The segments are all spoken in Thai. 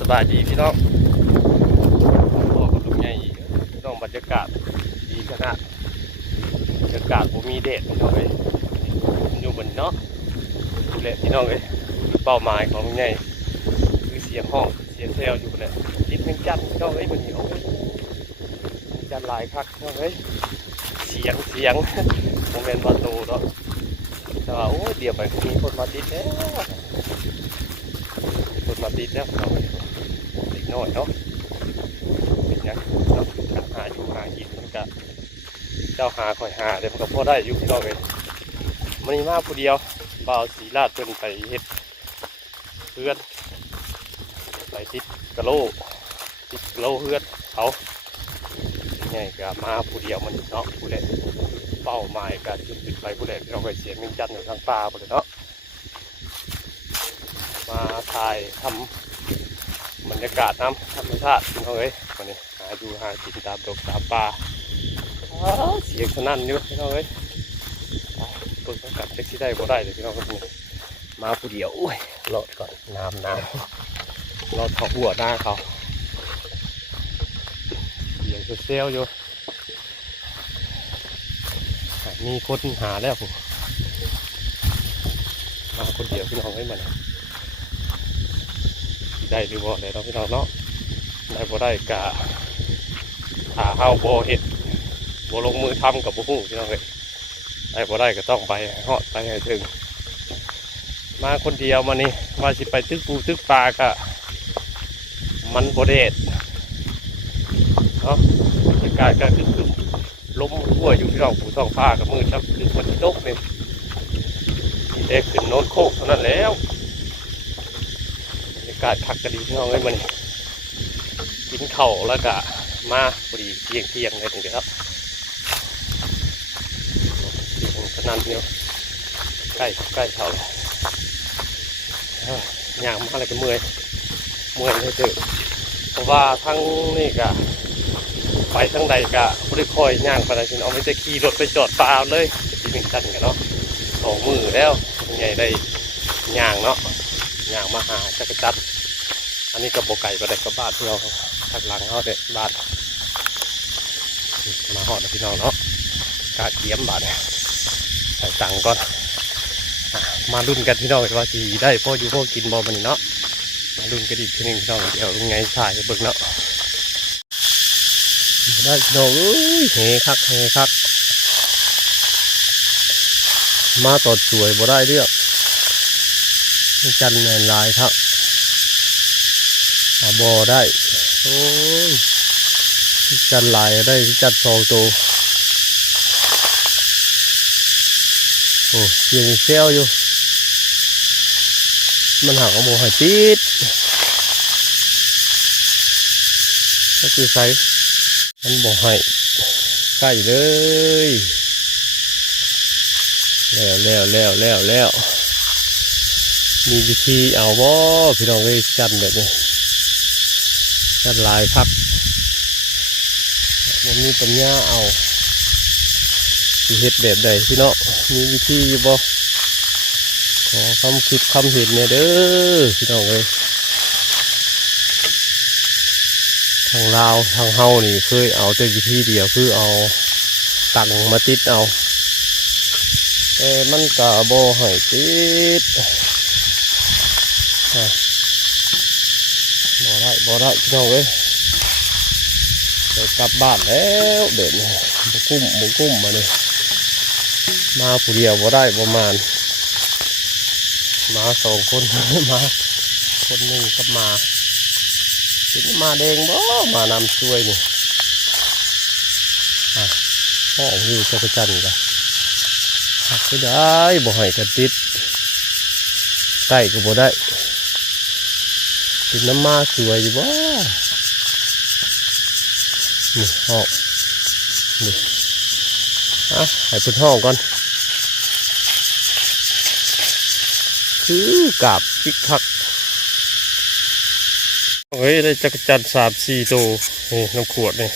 สบายดีพี่น้องพ่อกับลุงใหญ่พี่น้องบรรยากาศดีขนาดบรรยากาศผมมีเดชพี่น้องเลยอยู่บนเนาะดูแลพี่น้องเลยเป้าหมายของลุงใหญ่คือเสียงห้องเสียงเซลอยู่เลยติดแมงจันพี่น้องเลยมันเหนียวจันลายคักพี่น้องเลยเสียงผมเป็นประตูเนาะแต่ว่าโอ้เดี๋ยวไปมีคนมาติดแล้วคนมาติดแล้วเราติดน้อยเนาะเป็นยังเนาะการหาอยู่หากินมันก็เจ้าหาคอยหาเดี๋ยวมันก็พอได้อยู่พี่น้องเลยมันมีมากผู้เดียวเปล่าสีลาดเพิ่นไปเฮ็ดเพื่อนไปติดกะโหลเพื่อนเขาไงก็มาผู้เดียวมันเนาะผู้เล่นเป้าหมายการจุดติดไปผู้เล่นเราไปเสียงมิงจันอยู่ทางป่าหมดเลยเนาะมาถ่ายทำบรรยากาศน้ำธรรมชาติพี่น้องเอ้ยวันนี้หาดูหากินตามดอกตามป่าเสียงสนั่นอยู่พี่น้องเอ้ยเปิดกันเช็คที่ได้บ่ได้เลยพี่น้องครับนี่มาผู้เดียวอุ้ยรอดก่อนน้ำรอดเขาหัวหน้าเขาเสียงเซลอยู่มีคนหาแล้วผมมาคนเดียวพี่น้องให้มันได้หรือบ่ได้เราพี่น้องเนาะได้บ่ได้กะหาเฮาบ่เฮ็ดบ่ลงมือทำกับบ่ฮู้พี่น้องเลยได้บ่ได้ก็ต้องไปฮอดไปให้ถึงมาคนเดียวมานี่ว่าสิไปตึกปูตึกปลากะมันบ่เด็ดเนาะบรรยากาศก็คือลมรั่วอยู่ที่เราผู้ท้องฟ้ากับมืดครับคือฝนตกนี่มีแต่ขึ้นโน้นโคกเท่านั้นแล้วบรรยากาศคักกระดีที่น้องเลยมันกินเข่าแล้วก็มาพอดีเที่ยงเลยถึงจะครับเสียงขนาดนี้ใกล้เข่าเลยย่างมาอะไรก็เมื่อยเลยเถอะเพราะว่าทั้งนี่ก็ไปทั้งใดกะบริคอยย่างไปเลยเอาไม่จะขี่รถไปจอดเปล่าเลยจะเป็นกันกันเนาะ2 มือแล้วยังไงได้ย่างเนาะย่างมาหาจักรจันอันนี้กับโบไก่ก็ได้กับบ้านที่เราทักหลังเขาเด็ดบ้านมาหอดพี่น้องเนาะกาเกียมบาทใส่ตังก่อนมาลุ้นกันพี่น้องว่าจีได้พ่ออยู่พ่อกินบอมันนี่เนาะมาลุ้นกันอีกทีนึงพี่น้องเดี๋ยวไงถ่ายเบิ่งเนาะได้พี่น้องเฮ้คักมาตอดสวยบ่ได้เรื่องจันแมนลายครับบ่ได้โอ้ยจันลายได้จัน2 ตัวโอ้ยังเซลอยู่มันหักเอาโมหายติดก็คือไซมันบอกให้ใกล้เลยแล้วมีวิธีเอาบ่พี่น้องเลยจันแบบนี้จันลายพักมันมีปัญญาเอาสิเฮ็ดแบบใดพี่น้องมีวิธีบ่ขอคำคิดคำเห็นเนี่ยเด้อพี่น้องเลยทางลาวทางเฮานี่เคยเอาแต่วิธีเดียวคือเอาตังมาติดเอาแต่มันก็บ่ให้ติดบ่ได้พี่น้องเอ้ยเดี๋ยวกลับบ้านแล้วเด็ดบุกุ้มมาเลยมาผู้เดียวบ่ได้ประมาณมา2 คนมาคนหนึ่งกับมาเป็นมาแดงบ่มานำช่วยนี่ห้องอยู่จักรจันทร์กันหักไม่ได้บ่ให้กันติดใกล้ก็บ่ได้เป็นน้ำมาสวยดีบ่นี่ห้องนี่ให้เป็นห้องก่อนคือกาบปิกคักเฮ้ยได้จักรจันทร์3 4 ตัวนี่น้ำขวดนี่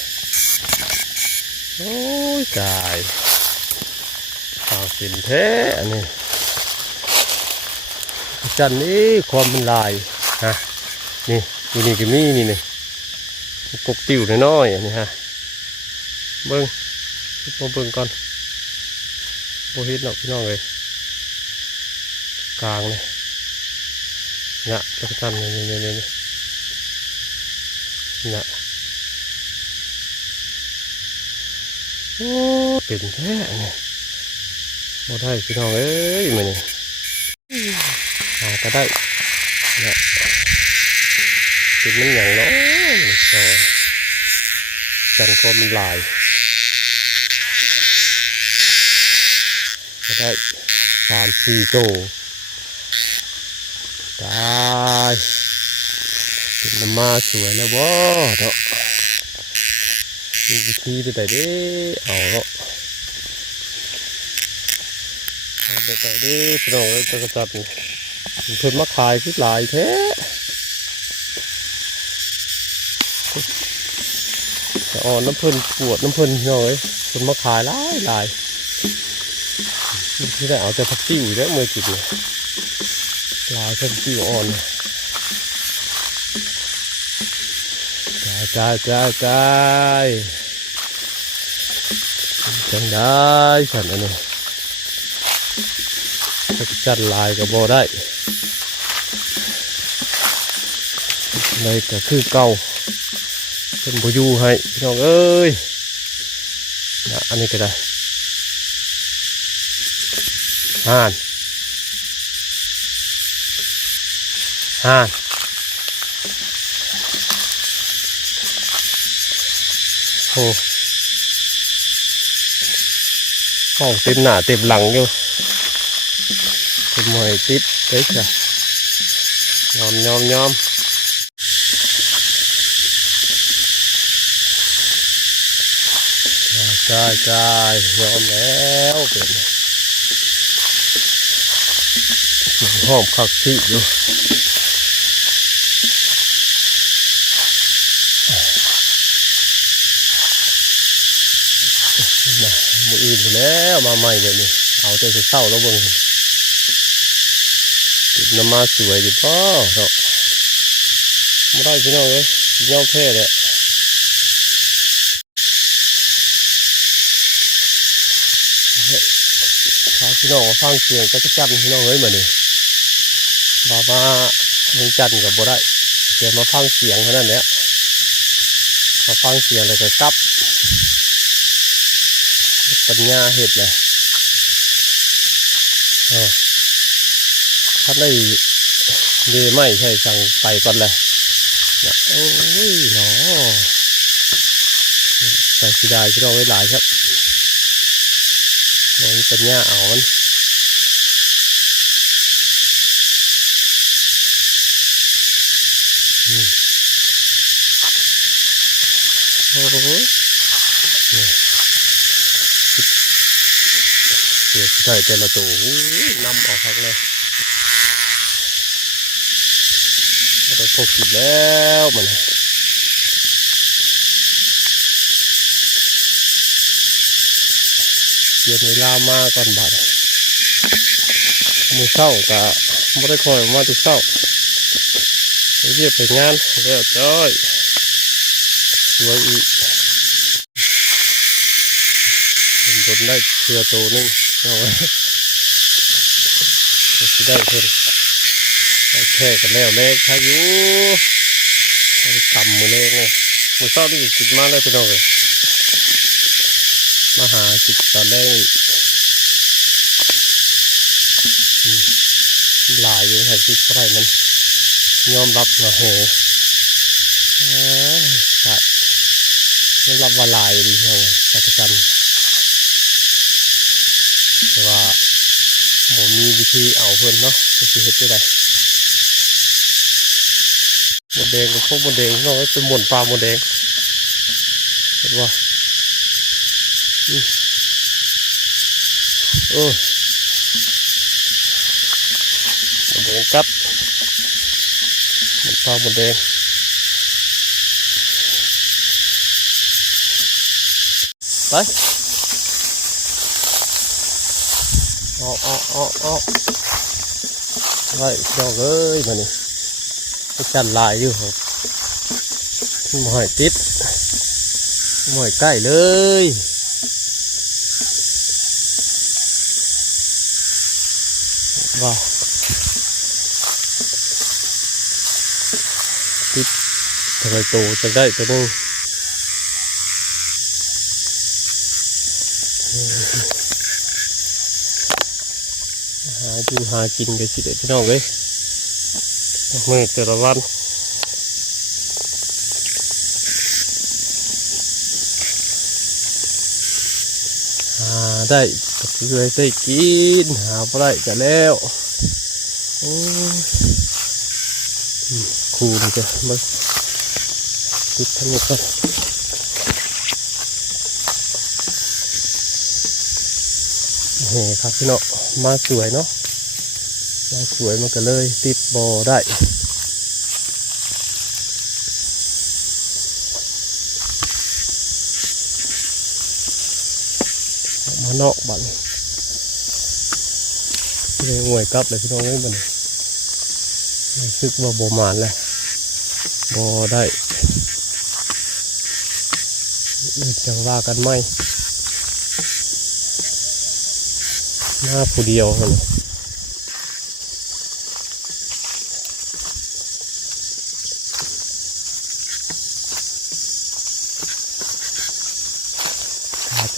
โอ้ยตายข่าวสินแท้อันนี้จันทร์นี่ความเป็นลายฮะนี่ อยู่นี่ก็มีนี่นี่กบติ่วน้อยๆอันนี้ฮะเบิ้งพอเบิ้งก่อนโบเฮ็ดเนาะพี่น้องเลยกลางเลยเนี่ยจักรจันทร์นี่เนี่ยโอ้เป็นแท้เนี่ยโบได้พี่น้องเอ้ยมันนี่หาก็ได้เนี่ยเป็นมันอย่างเนาะมันซอยจันก็มันลายก็ได้3-4โตได้เป็นน้ำมาสวยแล้วบ่เนาะมีวิธีไปแต่เด้เอาเนาะไปแต่เด้พี่น้องเลยจะกระจับนี่เพิ่นมาขายที่หลายแท้จะอ่อนน้ำเพิ่นปวดน้ำเพิ่นพี่น้องเลยเพิ่นมาขายหลายที่ได้เอาแต่ผักติ้วแล้วเมื่อกี้เนี่ยลายผักติ้วอ่อนจ้าจังได้ฉันอันนี้จะจัดลายกับโบได้เลยก็คือเก่าเป็นบูยูให้พี่น้องเอ้ยนะอันนี้ก็ได้ห่านโอ้ห้องเต็มหน้าเต็มหลังอยู่เต็มหอยติดเฮ้ยจ้ะยอมจ้ายอมแล้วเป็นหอมคักที่อยู่มืออื่นไปแล้วมาใหม่เลยนี่เอาใจเศร้าแล้วเบิ่งติดน้ำมาสวยดิพ่อเนาะไม่ได้พี่น้องเลยยอมแพ้เลยพาพี่น้องมาฟังเสียงก็จะจับพี่น้องเฮ้ยมาเนี่ยมาเมืองจันทร์กับบ่ได้เดี๋ยวมาฟังเสียงเท่านั้นแหละมาฟังเสียงแล้วก็กลับปัญญาเห็ดเลยถ้าได้ดีไม่ใช่สั่งไปก่อนเลยโอ้ยเนาะแต่สีดายที่เราไว้หลายครับมองปัญญาเอามันโอ้โหเสียได้แต่ละตัวนำออกครับเลยเราพกกินแล้วมันเปลี่ยนเวลามาก่อนบัดมือเศร้ากะไม่ได้คอยมาตุเศร้าไปเรียกไปงานแล้วจ้อยสวยอีกเป็นคนได้เชือโตนึงเอาไว้จะได้เพิ่นได้แค่กันแล้วเล็กถ้าอยู่ได้ต่ำมือเล็กเลยมือเศร้านี่กินมาเลยพี่น้องเลยมาหาจิตตอนแรกหลายอยู่ให้จิตอะไรมันยอมรับว่าโหใช่ยอมรับว่าลายดีเท่าจักรจันทร์แต่ว่าผมมีวิธีเอาเพื่อนเนาะจะสิเฮ็ดได้ไดหมดแดงกับพวกหมดแดงเนาะเป็นหมดปลาหมดแดงเห็นว่าหมดแดงกัดหมดปลาหมดแดงไปออกไว้เจ้าเลยมานี่จันลายอยู่ครับ หอยติดหอยใกล้เลยว้าวติดทำไมโตจะได้ตัวนึงหาดูหากินกันสิเด็ดพี่น้องเลยมือแต่ละวันหาได้ก็เลยได้กินหาไม่ได้จะแล้วโอ้คูนี่จะมาติดทั้งหมดก่อนโอ้ครับพี่น้องมาสวยเนาะมาสวยมันก็เลยติดบ่อได้มานอกบันเลยงวยกลับเลยพี่น้องเอ้ยบันซึกว่าบ่หมานเลยบ่ได้จังว่ากันไหมหน้าผู้เดียวมัน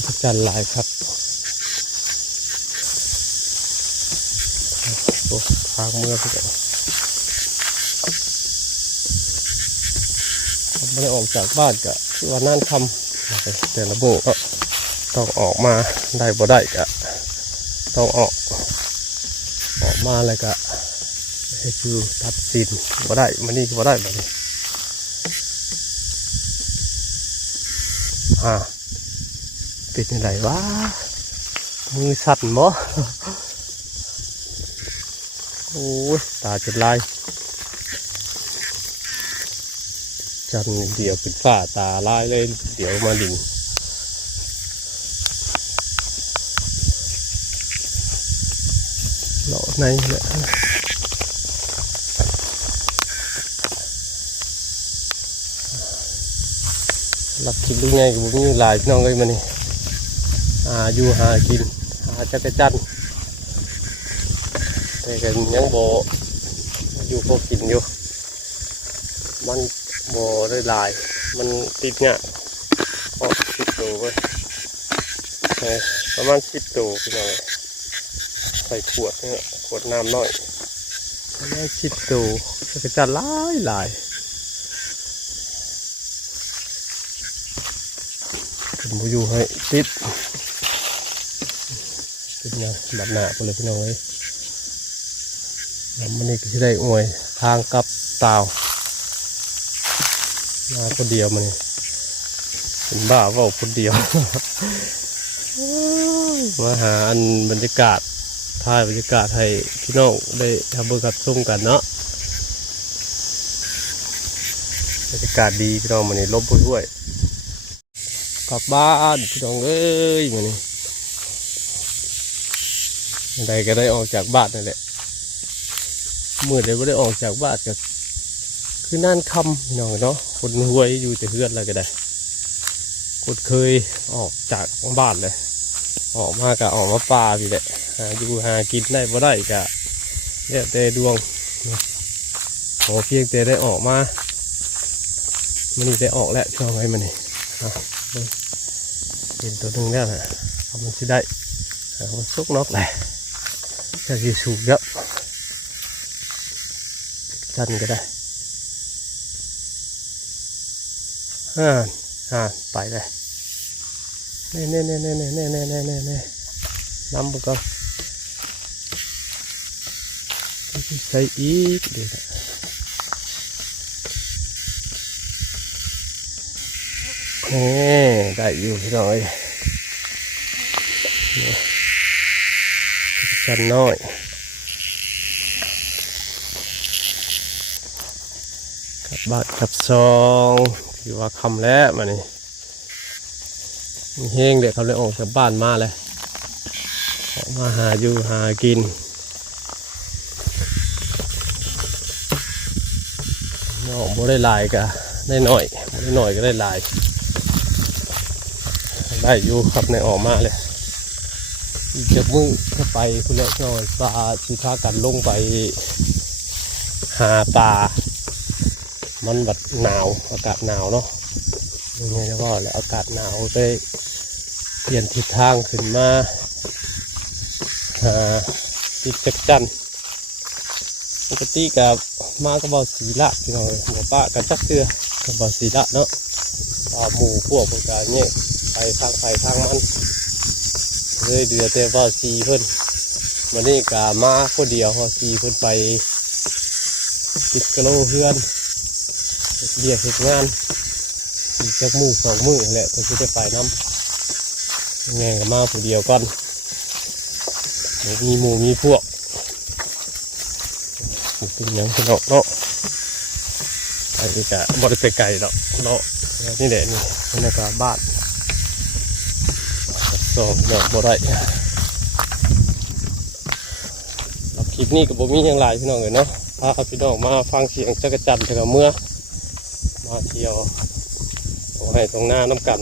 จะจันหลายครับทางเมื่อพี่กันไม่ได้ออกจากบ้านกะวันนั้นทำแต่ละโบก็ต้องออกมาได้บ่ได้กะต้องออกมาอะไรกะให้คือตัดสินบ่ได้มันนี่บ่ได้แบบนี้เป็นยังไงวะมือสั่นมั้โอ้ยตาจะลายจันเดี๋ยวขึ้นฝ้าตาลายเลยเดี๋ยวมาดิ่งเลาะในเนี่ยรับกินดูไงกับบุ้งลายพี่น้องเลยมันนี่อยู่หากินหาจักรจันแต่กันยังโบอยู่พอกินอยู่มันโบได้ลายมันติดเงี้ยออก10 ตัวไปประมาณ10 ตัวพี่น้องใส่ขวดเนี่ยขวดน้ำน้อยประมาณ10 ตัวจักรจันหลายผมอยู่ให้ติดเป็นไงดับหนาไปเลยพี่น้องเลยแล้วมันนี่ก็จะได้อวยทางกับเต่ามาคนเดียวมันนี่เป็นบ้าว่าคนเดียว มาหาอันบรรยากาศถ่ายบรรยากาศให้พี่น้องได้ทำเบอร์กับส้มกันเนาะบรรยากาศดีพี่น้องมันนี่ลมพุ่ด้วยกลับบ้านพี่น้องเอ้ยมันนี่ใดก็ได้ออกจากบ้านนั่นแหละเมื่อใดไม่ได้ออกจากบ้านก็คือนั่นคำพี่น้องเนาะคนรวยอยู่แต่เฮือนอะไรก็ได้คนเคยออกจากบ้านเลยออกมาก็ออกมาป่าพี่แหละอยู่หากินได้บ่ได้ก็เนี่ยแต่ดวงขอเพียงแต่ได้ออกมามันนี่ได้ออกแล้วช่วงไงมันนี่เป็นตัวหนึ่งแล้วนะเอามันจะได้มันซุกนอกแหละจะกี่สูบเยอะจันก็ได้ไปเลยเน่น้ำบุกก่อนใส่อีกเดี๋ยวได้อยู่พี่น้อยจันน้อยกลับบ้านกลับซองถือว่าคำแล้วมานี่เฮงเด็กเขาเลยออกจากบ้านมาเลยออกมาหาอยู่หากินนอกบ่ได้ลายกะ ได้หน่อยได้หน่อยก็ได้หลายได้อยู่ครับในออกมาเลยอีกจะมือจะไปคุณเล็กน้อยปลาชีพากันลงไปหาปลามันแบบหนาวอากาศหนาวเนาะยังไงแล้วก็แล้วอากาศหนาวไปเปลี่ยนทิศทางขึ้นมาติดจักจันปกติกับมาก็บอกสีละพี่น้องหัวป้ากันจักเตือก็บอกสีละเนาะปลาหมูพวกพวกการเนี่ยไปทางมันเลยเดือดแต่ว่าสีเพิ่นวันนี้กามาคนเดียวพอสีเพิ่นไป10 กิโลเพื่อนเรียกเหตุงานอีกจักมือ2 มือแหละถึงจะไปน้ำยังไงก็มาคนเดียวก่อนมีหมูมีพวกเป็นอย่างที่เนาะไอ้กะบริไปไก่เนาะนี่แหละนี่นี่ก็บ้านสองเนาะบ่ได้คลิปนี้กับบ่มีอย่างไรพี่น้องเลยเนาะพาพี่น้องมาฟังเสียงจักรจันทร์ถึงเมื่อมาเที่ยวตรงให้ตรงหน้าน้ำกัน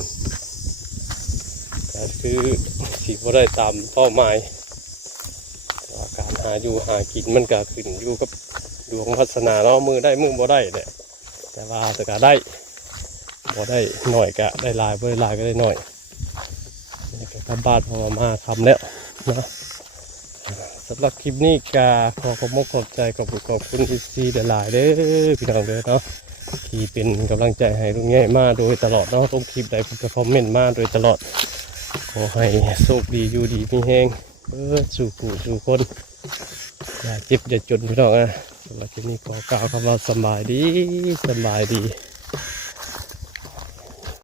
ก็คือสิบ่ได้ตามเป้าหมายการหาอยู่หากินมันก็ขึ้นอยู่กับดวงวาสนาเนาะมือได้มือบ่ได้เนี่ยแต่ว่าแต่ก็ได้บ่ได้หน่อยก็ได้หลายบ่ได้หลายก็ได้หน่อยนี่ก็กลับบ้านพอมาทำแล้วนะสำหรับคลิปนี้ก็ขอขอบใจขอบคุณอีซีหลายเด้อพี่น้องเด้อเนาะที่เป็นกำลังใจให้ลุงแง่มาโดยตลอดเนาะลงคลิปใดผมจะคอมเมนต์มาโดยตลอดขอให้โชคดีอยู่ดีมีแห้งสู่ผู้สู่คนอย่าเจ็บอย่าจนพี่น้องนะสำหรับคลิปนี้ขอกล่าวคำว่าสบายดี